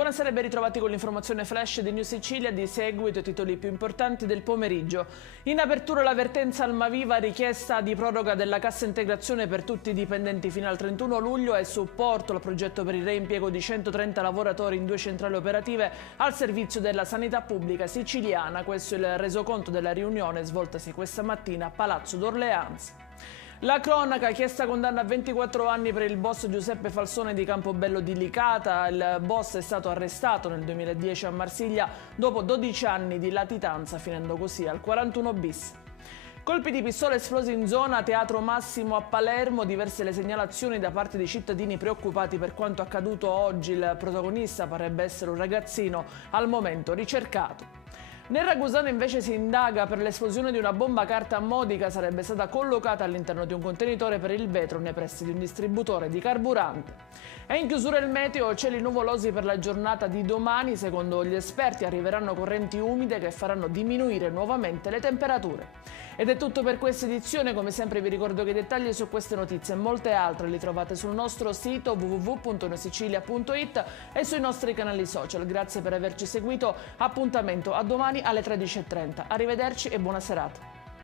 Buonasera e ben ritrovati con l'informazione flash di New Sicilia. Di seguito i titoli più importanti del pomeriggio. In apertura l'avvertenza Almaviva, richiesta di proroga della cassa integrazione per tutti i dipendenti fino al 31 luglio e supporto al progetto per il reimpiego di 130 lavoratori in 2 centrali operative al servizio della sanità pubblica siciliana. Questo è il resoconto della riunione svoltasi questa mattina a Palazzo d'Orleans. La cronaca, chiesta condanna a 24 anni per il boss Giuseppe Falsone di Campobello di Licata. Il boss è stato arrestato nel 2010 a Marsiglia dopo 12 anni di latitanza, finendo così al 41 bis. Colpi di pistola esplosi in zona Teatro Massimo a Palermo, diverse le segnalazioni da parte di cittadini preoccupati per quanto accaduto oggi. Il protagonista parebbe essere un ragazzino al momento ricercato. Nel Ragusano invece si indaga per l'esplosione di una bomba carta a Modica, sarebbe stata collocata all'interno di un contenitore per il vetro nei pressi di un distributore di carburante. E in chiusura il meteo, cieli nuvolosi per la giornata di domani, secondo gli esperti arriveranno correnti umide che faranno diminuire nuovamente le temperature. Ed è tutto per questa edizione, come sempre vi ricordo che i dettagli su queste notizie e molte altre li trovate sul nostro sito www.neusicilia.it e sui nostri canali social. Grazie per averci seguito, appuntamento a domani alle 13:30. Arrivederci e buona serata.